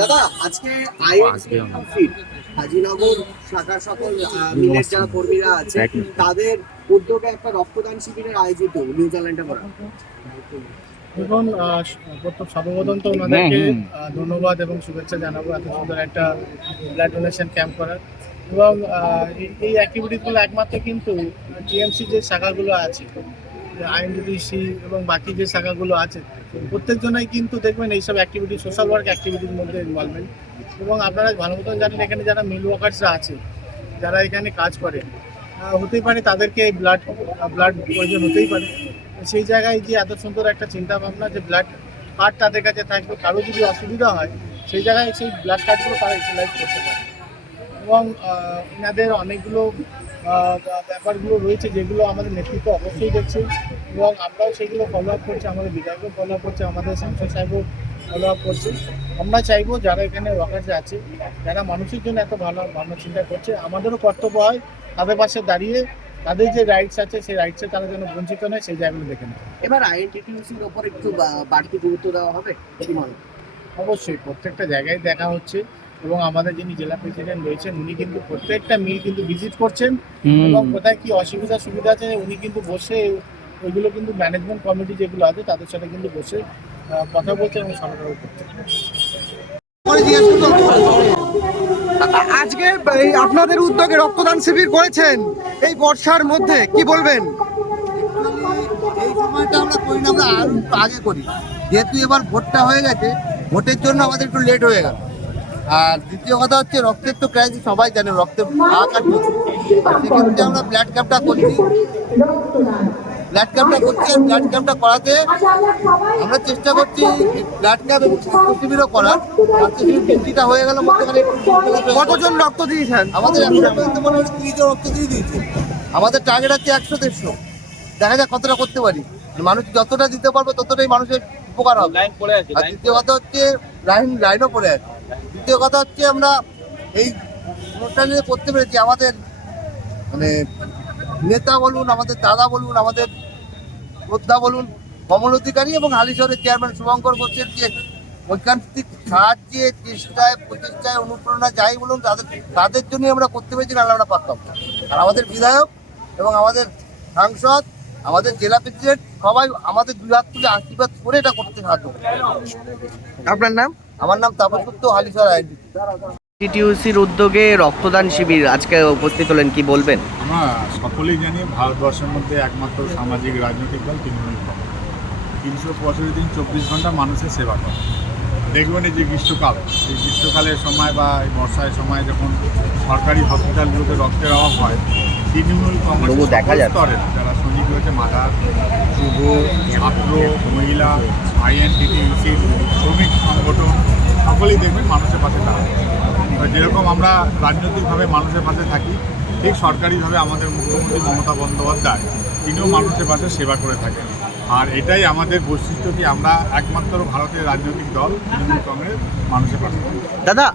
দাদা আজকে আইএনসি হাজিনগর শাখার সকল মিলের যারা কর্মীরা আছে। তাদের উদ্যোগে একটা রক্তদান শিবিরের আয়োজিত নিউজিল্যান্ডে করা দেখুন প্রথম সর্বপ্রথম তো ওনাদেরকে আহ, ধন্যবাদ এবং শুভেচ্ছা জানাব এত সুন্দর একটা ব্লাড ডোনেশন ক্যাম্প করার। এবং আহ, এই- অ্যাক্টিভিটিসগুলো একমাত্র কিন্তু টিএমসি যে শাখাগুলো আছে আইএনডিসি এবং বাকি যে শাখাগুলো আছে প্রত্যেক জনাই কিন্তু দেখবেন এইসব অ্যাক্টিভিটি সোশ্যাল ওয়ার্ক অ্যাক্টিভিটির মধ্যে ইনভলভমেন্ট এবং আপনারা ভালো মতন জানেন, এখানে যারা মিল ওয়ার্কার্সরা আছে, যারা এখানে কাজ করে হতেই পারে তাদেরকে ব্লাড ব্লাড প্রয়োজন হতেই পারে। সেই জায়গায় যে এত সুন্দর একটা চিন্তা ভাবনা যে ব্লাড কার্ড তাদের কাছে থাকবে, কারও যদি অসুবিধা হয়, সেই জায়গায় সেই ব্লাড কার্ডগুলো তারা ইউটিলাইজ করতে পারে। এবং এনাদের অনেকগুলো ব্যাপারগুলো রয়েছে যেগুলো আমাদের নেতৃত্ব অবশ্যই দেখছে এবং আমরাও সেগুলো ফলো আপ করছি আমাদের বিধায়কও ফলো আপ করছে আমাদের সাংসদ সাহেবও ফলো আপ করছে। আমরা চাইব যারা এখানে ওয়ার্কার্স আছে যারা মানুষের জন্য এত ভালো ভাবনা চিন্তা করছে আমাদেরও কর্তব্য হয় তাদের পাশে দাঁড়িয়ে তাদের যে রাইটস আছে সেই রাইটসে তারা যেন বঞ্চিত নয় সেই জায়গাগুলো দেখে নেয়। এবার আইএনটিটিউসির ওপর একটু বাড়তি গুরুত্ব দেওয়া হবে মনে অবশ্যই প্রত্যেকটা জায়গায় দেখা হচ্ছে। এবং আমাদের যিনি জেলা প্রেসিডেন্ট রয়েছেন উনি কিন্তু প্রত্যেকটা মিল কিন্তু ভিজিট করছেন। এবং কোথায় কি অসুবিধা সুবিধা আছে উনি কিন্তু বসে ওইগুলো কিন্তু ম্যানেজমেন্ট কমিটি যেগুলো আছে তাদের সাথে কিন্তু বসে কথা বলছেন এবং সমাধান করছেন। আজকে এই আপনাদের উদ্যোগে রক্তদান শিবির করেছেন এই বর্ষার মধ্যে কি বলবেন? এই সময়টা আমরা করি না আমরা আগে করি। যেহেতু এবার ভোটটা হয়ে গেছে ভোটের জন্য আমাদের একটু লেট হয়ে গেল। আর দ্বিতীয় কথা হচ্ছে রক্তের তো ক্রাইসিস সবাই জানে রক্তের হাহাকার। সেক্ষেত্রে আমরা ব্লাড ক্যাম্পটা করছি। ব্লাড ক্যাম্পটা করছি আর ব্লাড ক্যাম্পটা করাতে আমরা চেষ্টা করছি ব্লাড ক্যাম্প এবং স্বাস্থ্য শিবিরও করার। স্বাস্থ্য শিবির বৃদ্ধিটা হয়ে গেল মধ্যখানে একটু কতজন রক্ত দিয়েছেন? আমাদের পর্যন্ত মনে হয় তিরিশ জন রক্ত দিয়ে দিয়েছে। আমাদের টার্গেট হচ্ছে একশো দেড়শো। দেখা যাক কতটা করতে পারি। মানুষ যতটা দিতে পারবে ততটাই মানুষের উপকার হবে। আর দ্বিতীয় কথা হচ্ছে লাইন লাইনও পড়ে আছে। দ্বিতীয় কথা হচ্ছে আমরা এই অনুষ্ঠানে করতে পেরেছি। আমাদের মানে নেতা বলুন, আমাদের দাদা বলুন, আমাদের শ্রদ্ধা বলুন, কমল অধিকারী এবং হালিশহরের চেয়ারম্যান শুভঙ্কর ঘোষের যে ঐকান্তিক সাহায্যে, চেষ্টায়, প্রচেষ্টায়, অনুপ্রেরণা, যাই বলুন, তাদের তাদের জন্যই আমরা করতে পেরেছি নাহলে আমরা পারতাম আর আমাদের বিধায়ক এবং আমাদের সাংসদ আমাদের জেলা প্রেসিডেন্ট সবাই আমাদের দুই হাত তুলে আশীর্বাদ করে এটা করতে সাহায্য আপনার নাম? আমার নাম তাপস গুপ্ত হালিশহর আইডি টিটিউসির উদ্যোগে রক্তদান শিবির আজকে উপস্থিত হলেন কি বলবেন? আমরা সকলেই জানি ভারতবর্ষের মধ্যে একমাত্র সামাজিক রাজনৈতিক দল তৃণমূল কংগ্রেস। তিনশো পঁয়ষট্টি দিন চব্বিশ ঘণ্টা মানুষের সেবা করে। দেখবেন এই যে গ্রীষ্মকাল এই গ্রীষ্মকালের সময় বা এই বর্ষার সময় যখন সরকারি হসপিটালগুলোতে রক্তের অভাব হয় তৃণমূল কংগ্রেস দেখা যাচ্ছে। যারা মাদার যুব, ছাত্র, মহিলা আইএনটিটিউসি শ্রমিক সংগঠন, সকলেই দেখবেন মানুষের পাশে দাঁড়ায় যেরকম আমরা রাজনৈতিকভাবে মানুষের পাশে থাকি, ঠিক সরকারিভাবে আমাদের মুখ্যমন্ত্রী মমতা বন্দ্যোপাধ্যায়, তিনিও মানুষের পাশে সেবা করে থাকেন আর এটাই আমাদের বৈশিষ্ট্য কি আমরা একমাত্র ভারতের রাজনৈতিক দল, তৃণমূল কংগ্রেস মানুষের পাশে। দাদা